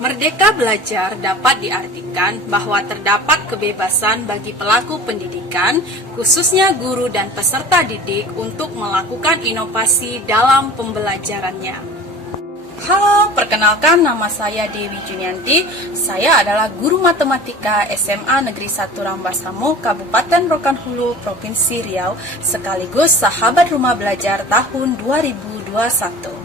Merdeka belajar dapat diartikan bahwa terdapat kebebasan bagi pelaku pendidikan, khususnya guru dan peserta didik untuk melakukan inovasi dalam pembelajarannya. Halo, perkenalkan nama saya Dewi Junianti. Saya adalah guru matematika SMA Negeri 1 Rambasamo, Kabupaten Rokan Hulu, Provinsi Riau, sekaligus sahabat rumah belajar tahun 2021.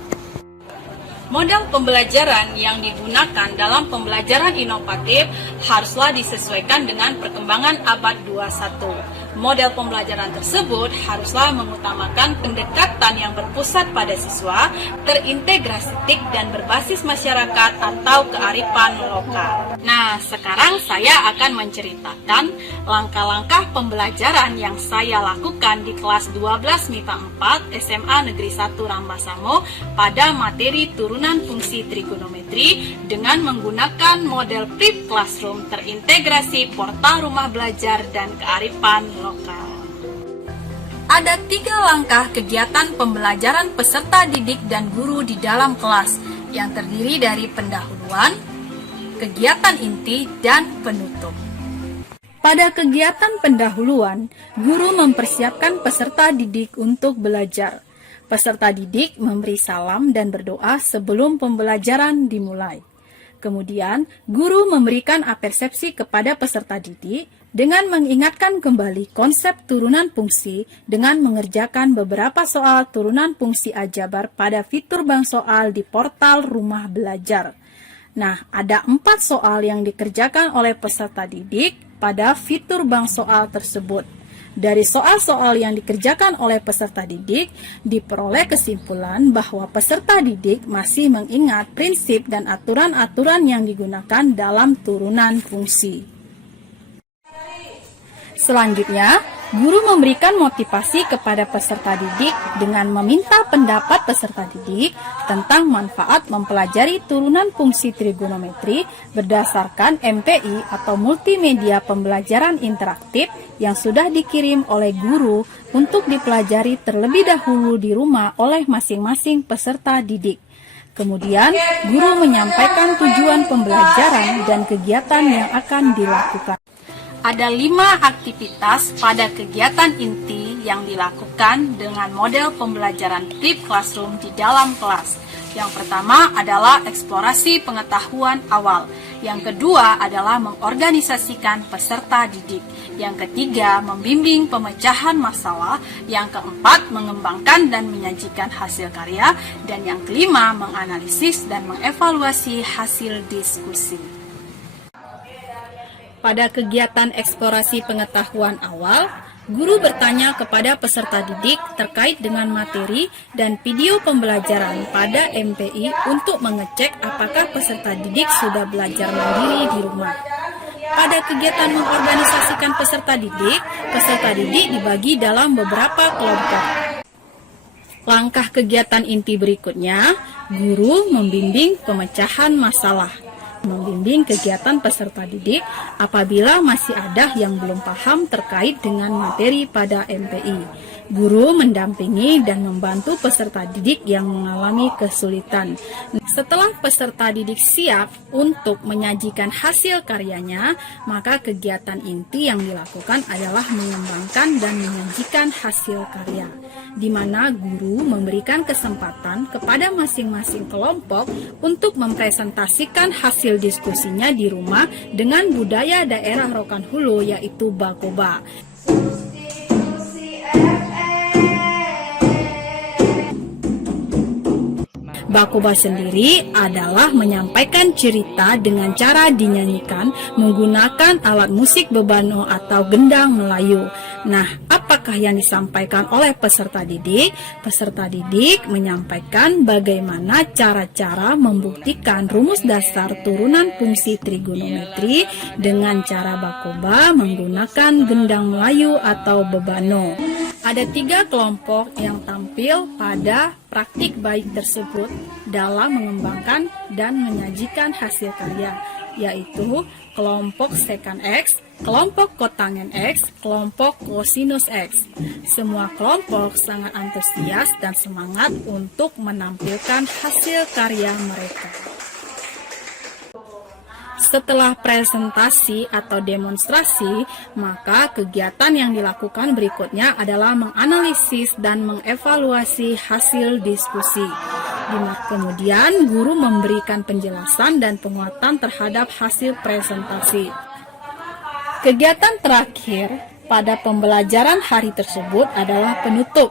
Model pembelajaran yang digunakan dalam pembelajaran inovatif haruslah disesuaikan dengan perkembangan abad 21. Model pembelajaran tersebut haruslah mengutamakan pendekatan yang berpusat pada siswa, terintegrasi dan berbasis masyarakat atau kearifan lokal. Nah, sekarang saya akan menceritakan langkah-langkah pembelajaran yang saya lakukan di kelas 12 MIPA 4 SMA Negeri 1 Rambasamo pada materi turunan fungsi trigonometri dengan menggunakan model Flip Classroom terintegrasi portal rumah belajar dan kearifan lokal. Ada 3 langkah kegiatan pembelajaran peserta didik dan guru di dalam kelas yang terdiri dari pendahuluan, kegiatan inti, dan penutup. Pada kegiatan pendahuluan, guru mempersiapkan peserta didik untuk belajar. Peserta didik memberi salam dan berdoa sebelum pembelajaran dimulai. Kemudian, guru memberikan apersepsi kepada peserta didik dengan mengingatkan kembali konsep turunan fungsi dengan mengerjakan beberapa soal turunan fungsi aljabar pada fitur bank soal di portal rumah belajar. Nah, ada 4 soal yang dikerjakan oleh peserta didik pada fitur bank soal tersebut. Dari soal-soal yang dikerjakan oleh peserta didik, diperoleh kesimpulan bahwa peserta didik masih mengingat prinsip dan aturan-aturan yang digunakan dalam turunan fungsi. Selanjutnya, guru memberikan motivasi kepada peserta didik dengan meminta pendapat peserta didik tentang manfaat mempelajari turunan fungsi trigonometri berdasarkan MPI atau multimedia pembelajaran interaktif yang sudah dikirim oleh guru untuk dipelajari terlebih dahulu di rumah oleh masing-masing peserta didik. Kemudian, guru menyampaikan tujuan pembelajaran dan kegiatan yang akan dilakukan. Ada 5 aktivitas pada kegiatan inti yang dilakukan dengan model pembelajaran Flip Classroom di dalam kelas. Yang pertama adalah eksplorasi pengetahuan awal. Yang kedua adalah mengorganisasikan peserta didik. Yang ketiga, membimbing pemecahan masalah. Yang keempat, mengembangkan dan menyajikan hasil karya. Dan yang kelima, menganalisis dan mengevaluasi hasil diskusi. Pada kegiatan eksplorasi pengetahuan awal, guru bertanya kepada peserta didik terkait dengan materi dan video pembelajaran pada MPI untuk mengecek apakah peserta didik sudah belajar mandiri di rumah. Pada kegiatan mengorganisasikan peserta didik dibagi dalam beberapa kelompok. Langkah kegiatan inti berikutnya, guru membimbing pemecahan masalah. Membimbing kegiatan peserta didik apabila masih ada yang belum paham terkait dengan materi pada MPI. Guru mendampingi dan membantu peserta didik yang mengalami kesulitan. Setelah peserta didik siap untuk menyajikan hasil karyanya, maka kegiatan inti yang dilakukan adalah mengembangkan dan menyajikan hasil karya, di mana guru memberikan kesempatan kepada masing-masing kelompok untuk mempresentasikan hasil diskusinya di rumah dengan budaya daerah Rokan Hulu, yaitu Bakoba. Bakoba sendiri adalah menyampaikan cerita dengan cara dinyanyikan menggunakan alat musik bebano atau gendang Melayu. Nah, apakah yang disampaikan oleh peserta didik? Peserta didik menyampaikan bagaimana cara-cara membuktikan rumus dasar turunan fungsi trigonometri dengan cara Bakoba menggunakan gendang Melayu atau bebano. Ada 3 kelompok yang tampil pada praktik baik tersebut dalam mengembangkan dan menyajikan hasil karya, yaitu kelompok secant X, kelompok kotangen X, kelompok kosinus X. Semua kelompok sangat antusias dan semangat untuk menampilkan hasil karya mereka. Setelah presentasi atau demonstrasi, maka kegiatan yang dilakukan berikutnya adalah menganalisis dan mengevaluasi hasil diskusi. Kemudian, guru memberikan penjelasan dan penguatan terhadap hasil presentasi. Kegiatan terakhir pada pembelajaran hari tersebut adalah penutup.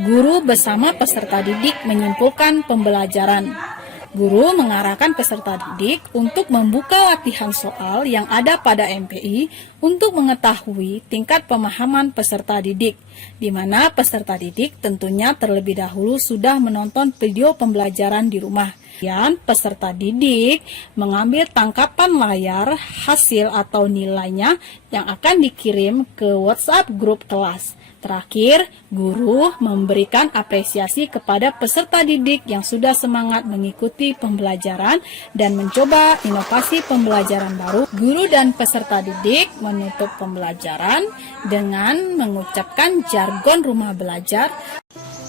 Guru bersama peserta didik menyimpulkan pembelajaran. Guru mengarahkan peserta didik untuk membuka latihan soal yang ada pada MPI untuk mengetahui tingkat pemahaman peserta didik, di mana peserta didik tentunya terlebih dahulu sudah menonton video pembelajaran di rumah. Kemudian peserta didik mengambil tangkapan layar hasil atau nilainya yang akan dikirim ke WhatsApp grup kelas. Terakhir, guru memberikan apresiasi kepada peserta didik yang sudah semangat mengikuti pembelajaran dan mencoba inovasi pembelajaran baru. Guru dan peserta didik menutup pembelajaran dengan mengucapkan jargon rumah belajar.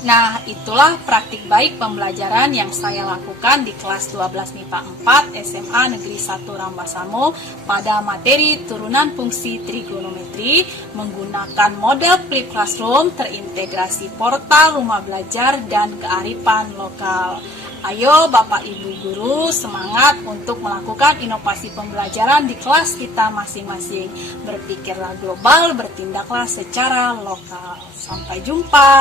Nah, itulah praktik baik pembelajaran yang saya lakukan di kelas 12 MIPA 4 SMA Negeri 1 Rambasamo pada materi turunan fungsi trigonometri menggunakan model flip classroom terintegrasi portal rumah belajar dan kearifan lokal. Ayo Bapak Ibu Guru semangat untuk melakukan inovasi pembelajaran di kelas kita masing-masing. Berpikirlah global, bertindaklah secara lokal. Sampai jumpa.